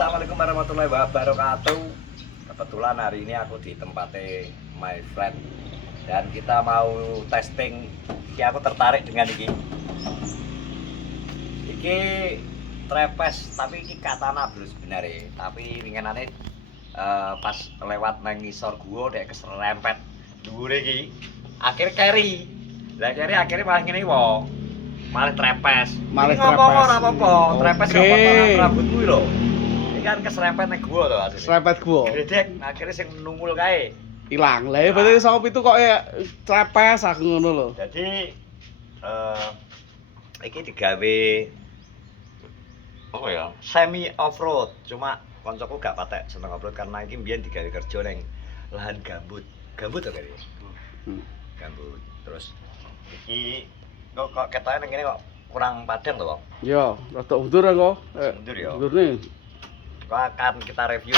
Assalamualaikum warahmatullahi wabarakatuh. Kebetulan hari ini aku di tempatnya my friend dan kita mau testing. Aku tertarik dengan ini trepes, tapi ini katana bro sebenarnya. Tapi ringanannya pas lewat nang ngisor gua dek keserempet dhuwure iki. Akhirnya carry. Lah carry akhirnya malah ngene wong. Malah trepes. Malah ngomong trepes. ora apa-apa. Trepes kok potong rambut kuwi lho. Ini kan keserempet nang gua to asline. Serempet gua. Gedek akhirnya sing nungul kae. Ilang. Lah berarti sapa itu kok trepes aku ngono lho. Jadi iki digawe apa ya? Semi off-road. Cuma koncoku gak patek seneng off-road karena iki mbiyen digawe kerja ning lahan gambut. Gambut to kene. Gambut. Terus iki kok ketoke ning kene kok kurang padang to, Bang? Yo, rada undur kok. Undur ya. Undur nih. Kok akan kita review.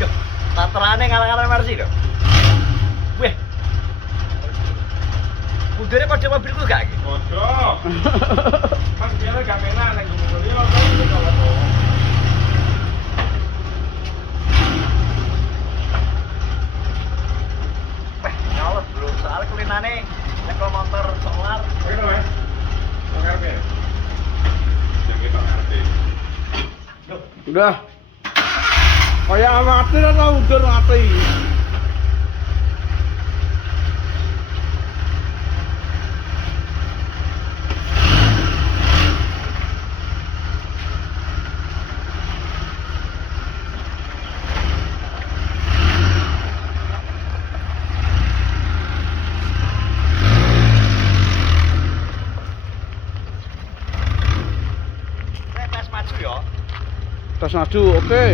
Yo, taterane ngalang-alang Mercy lho. Weh. Udara pada mobilku gak iki? Bodoh. Mas biar gak penak nek ngomong yo iki kalau. Weh, nyolot bro. Soalnya kulinane nek motor solar. Oke, Mas. Kok ngarepe? Yang kita ngarepe. Udah. Kayak amatir atau undur mati. Trepes maju ya. Tas maju, oke.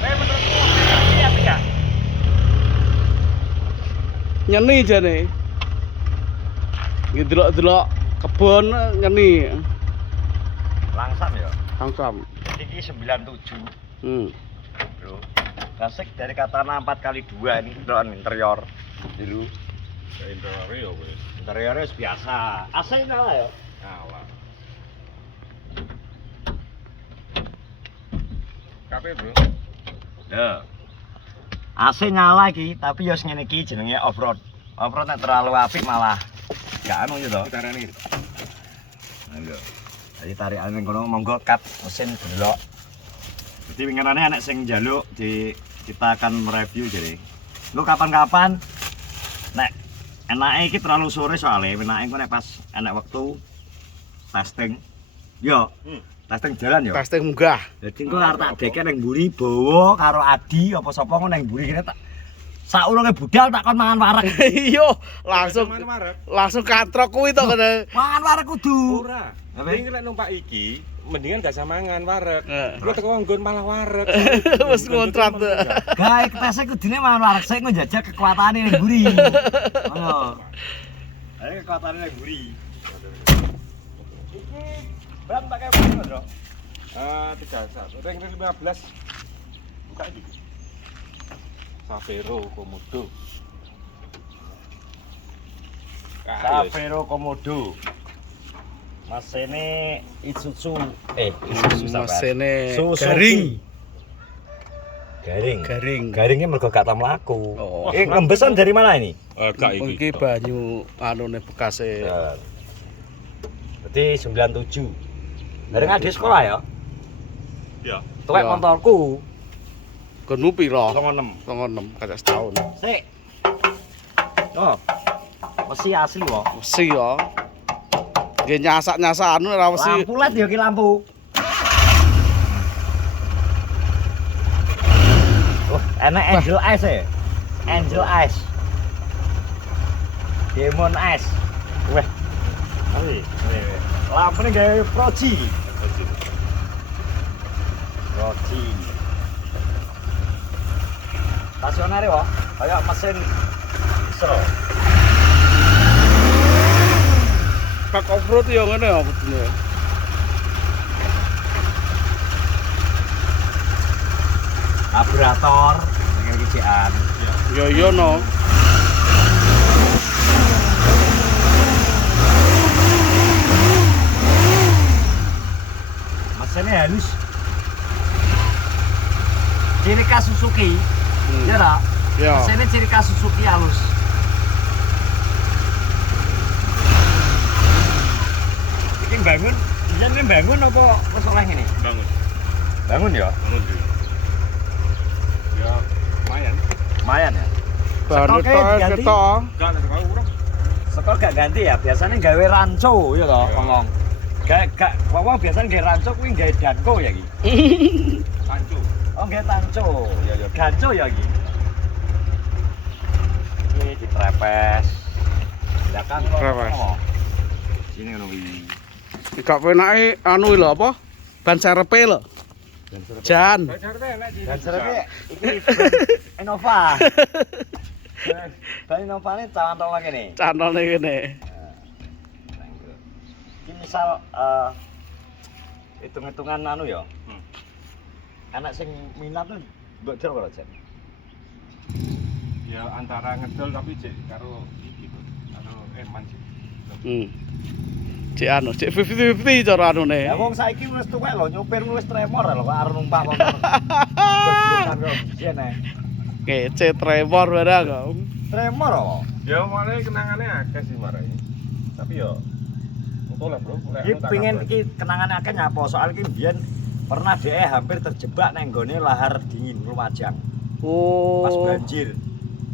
Menurutku ini apa ya? Nyeni jane. Iki delok-delok kebon nyeni. Langsam ya. Langsam. Jadi ini 97 bro. Klasik dari katana 4x2 ini drone interior dulu. Interior yo wis. Interiornya biasa. AC nyala ya. Nyala. Kape, Bro? Ya. AC nyala iki, tapi ya ngene iki jenenge off-road. Off-road nek terlalu apik malah gak anu yo to. Carane. Lho. Jadi tarikane ning kono monggo cut mesin delok. Jadi winginane anak sing njaluk kita akan mereview jadi. Lu kapan-kapan nek enake iki terlalu sore soalnya enake ku nek pas enak waktu testing. Yo, testing jalan yo. Testing munggah. Jadi engko arep tak deke ning mburi bawa karo Adi apa sapa ngono ning mburi kene tak saurunge budal tak kon mangan wareg. Iya, langsung Marek. langsung katrok kuwi to kene. Mangan wareg kudu. Ora. Apa? Ning nek numpak iki, mendingan gak samangan wareg. Heeh. Gua teko nggon malah wareg. Wis ngontrak tuh. Gawe kepese kudune mangan wareg sik engko njajal kekuatane ning mburi. Ngono. Ayo kekuatane ning mburi. Iki ban pakai apa, Bro? 31. Ring 15. Buka iki. Savero Komodo. Savero Komodo. Masene Isuzu Isuzu Mesine Suzuki. garing. Garingnya mergo gak tau mlaku. Oh. Ngembesan dari mana ini? Gak Iki banyu anune bekase. Berarti 97. Bareng ade sekolah ya? Ya. Tuwek Ya. motorku Kenu piro? 96. 96 kaca setahun. Sik. Oh. Mesti asli kok. Mesti ya. Nggih nyasak-nyasak anu ora mesti. Lampu LED ya ki lampu. Oh, enak Angel Eyes ya? Angel Eyes. Demon Eyes. Weh. Wih. Lampunya gawe Proji. Proji. Stasioner ya, kayak mesin Isro. Pak off-road ya ngene ya kudune. Karburator, yang kician. Yo yo no. Mesinnya halus. Ciri khas Suzuki. Ya tak? Ya. Mesinnya ciri khas Suzuki halus. Ini bangun, ini bangun apa wis oleh ngene? Bangun. Bangun ya? Bangun dulu. Ya, lumayan. Lumayan ya. Ban Stoknya ketok diganti? ketok. Gak ada kau urang. Sekol gak ganti ya, biasanya gawe ranco ya toh, Iya. ngomong. Gak, wong biasanya gawe ranco kuwi gawe danko ya iki. Pancu. Oh, gawe tanco. Ya ganco ya iki. Ini ditrepes. Ya kan Trepes. Sini ngono kuwi. Gak penake anu lho apa? Ban serepe lho. Jan. Dan serene iki Innova. Ban Innova ini cantol lagi nih. Canone kene. Ini misal hitung-hitungan anu ya. Anak sing minat tuh mbok dol ora, Jan? Ya antara ngedol tapi cek karo iki tuh. Karo Eman sih. Cek anu, cek 50-50 cara anune. Ya wong saiki wis tuwek lho, nyopir wis tremor lho kok arep numpak kok. Goblok karo biyen ae. Kece tremor barang kok. Tremor kok. Ya malah kenangannya akeh sih marai. Tapi yo betul lah, Bro. Iki pengen iki kenangannya akeh nyapa soal iki biyen pernah dhek hampir terjebak nang nggone lahar dingin Lumajang. Oh. Pas banjir.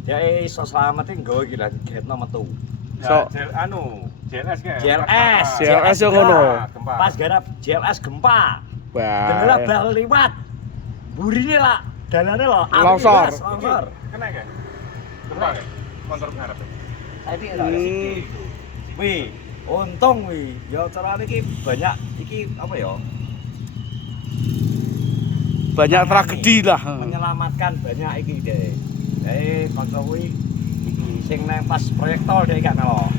Dhek iso selametin nggawa iki lah getno metu. So- JLS kan? JLS yang ngono. Gempa. Pas garap JLS gempa. Wah. Dengar bal liwat. Burine lah, dalane lho. Longsor. Longsor. Kena kan? Gempa kan? Motor ngarep. Saiki lho siki. Wih, untung wih. Ya carane iki banyak iki apa ya? Banyak tragedi lah. Menyelamatkan banyak iki deh. Kanca kuwi iki sing nang pas proyek tol dhek gak melo.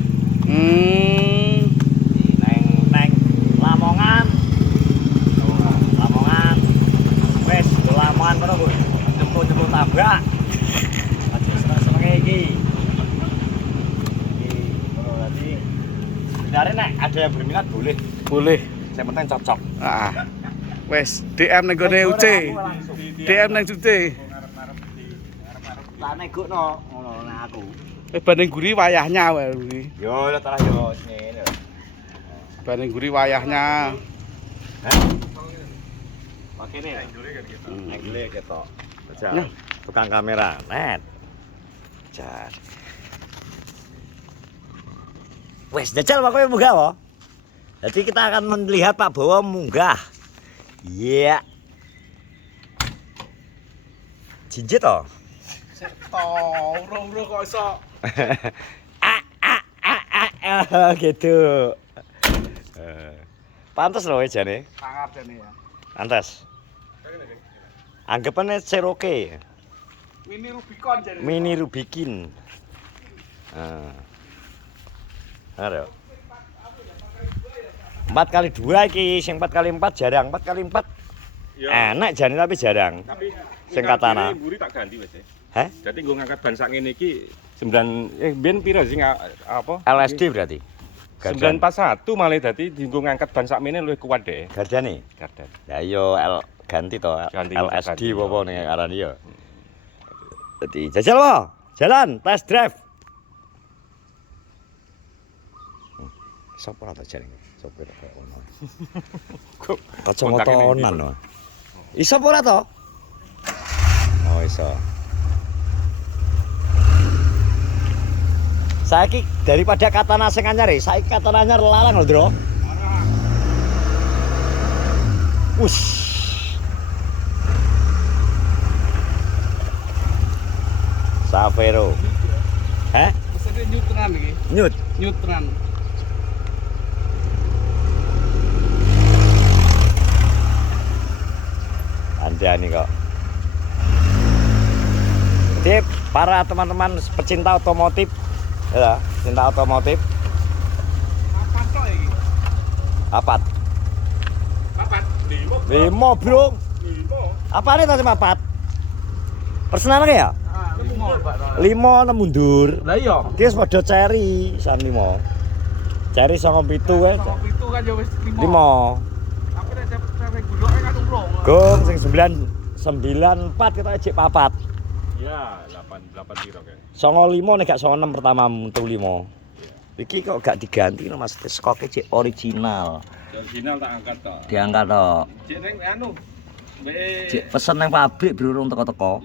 Neng Lamongan. Lamongan. Wes do Lamongan kono, Bu. Jemput tabrak. Aja seneng-senenge iki. Iki berarti sebenarnya nek ada yang berminat boleh. Boleh. Yang penting cocok. Heeh. Wes DM ning gone UC. DM nang UC. Tak negokno ngono nek aku. Banding guri wayahnya wae kuwi. Yo lah terus yo ngene. Banding guri wayahnya. Makene Hmm. angle ketok. Ya. Jajal. Tukang kamera, net. Jar. Wes jajal pokoke munggah wae. Jadi kita akan melihat Pak Bowo munggah. Iya. Jinjit toh. Urung-urung kok iso. Gitu. Pantes loh jane. Sangar jane ya. Pantes. Anggapannya Cherokee. Mini Rubicon jane. Mini Rubicon. Ada. 4x2 iki, sing 4x4 jarang, 4x4 enak jane tapi jarang. Tapi Sing katana. Mburi tak ganti wis. Heh? Dadi nggo ngangkat ban sak ngene iki 9 biyen pira sih apa? LSD berarti. 941 malah dadi dienggo ngangkat ban sak mene luwih kuat deh. Gardane. Gardan. Ya yo ganti to Ganti, LSD ganti, apa yo. ning arane yo. Dadi jajal wae. Jalan test drive. Sopo ora jane? Sopir kok ono. Kacamata onan lho. Iso apa ora to? Oh iso. Saiki daripada katana sing anyar, saiki katana anyar larang lho, Ndro. Wush. Savero. Heh? Mesine nyutran iki. Nyut. Nyutran. Andani kok. Jadi para teman-teman pecinta otomotif, ya, pecinta otomotif, Apa tok iki? apat. Papat, 5. 5, Bro. 5. Apane tadi apat? Personal ya? Ah, 5 Pak. 5 ana mundur. Lah iya. Ki wis padha ceri san 5. Ceri 97 wae. Sama itu kan ya wis 5. 5. Tapi nek sampe gulok kan umroh. Gong sing 94 kita ejek papat. Ya, 8 piro kae. 95 nek gak 96 pertama metu 5. Iki kok gak diganti lho Mas, skoke cek original. Original tak angkat tok. Diangkat tok. Cek ning anu. Mbek Cek pesen nang pabrik durung teko-teko.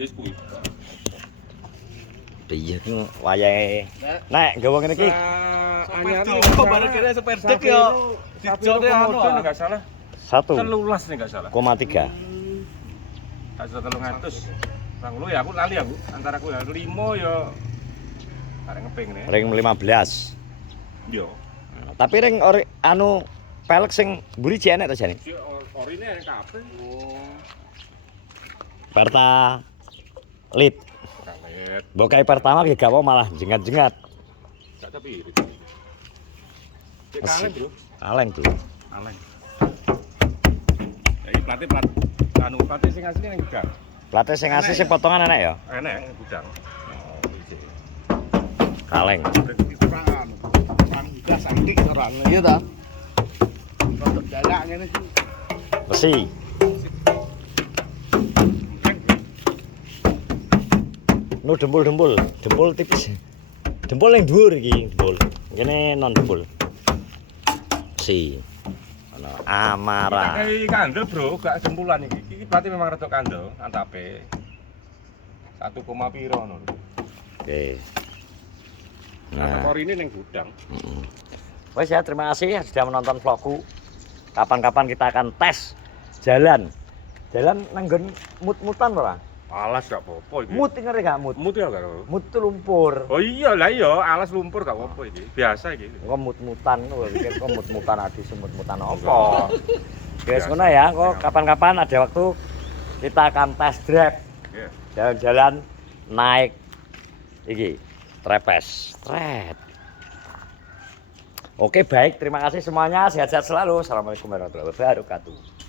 ya wis kuwi. Iya ki wayahe. Nek gawe ngene iki. Anyar kok bareng kene sepedek ya. Dijone anu enggak salah. 1,3. 13 nih enggak salah. Tak sudah 300. Bang lu ya aku lali aku. Antara aku ya 5 ya arek ngeping nih. Ring 15. Yo. Tapi ring anu pelek sing mburi jek enek to jane. Si orine kabeh. Oh. Perta lit. Kamet. Bokai pertama ki gak apa malah jengat-jengat. Gak tapi irit. Cek kaleng, Bro. Kaleng tuh. Kaleng. Ya iki plat anu plat sing asli ning gudang. Plate sing asli sing potongan enek ya. Enek gudang. Oh, iki. Kaleng. Orang juga sakit orang iya ta. Untuk jalak ngene iki. Besi. Nu dempul tipis. Dempul yang dhuwur iki, dempul. Kene non dempul. Si. Ana Amara. Kayak kandel, Bro, gak jempulan iki. Iki berarti memang rada kandel, antape. 1, piro ngono. Oke. Nah, Nah, ini ning gudang. wes ya, terima kasih sudah menonton vlogku. Kapan-kapan kita akan tes jalan. Jalan nanggon mut-mutan ora? Alas gak apa-apa iki. Mut ngeri gak mut? Mut ya gak apa. Mut itu lumpur. Oh iya lah iya, alas lumpur gak apa-apa iki. Biasa iki. Kok mut-mutan lho, pikir kok mut-mutan adi semut-mutan apa. Guys, ngono ya, kok kapan-kapan ada waktu kita akan test drive. Iya. Jalan-jalan naik iki trepes. Tret. Oke, baik, terima kasih semuanya. Sehat-sehat selalu. Assalamualaikum warahmatullahi wabarakatuh.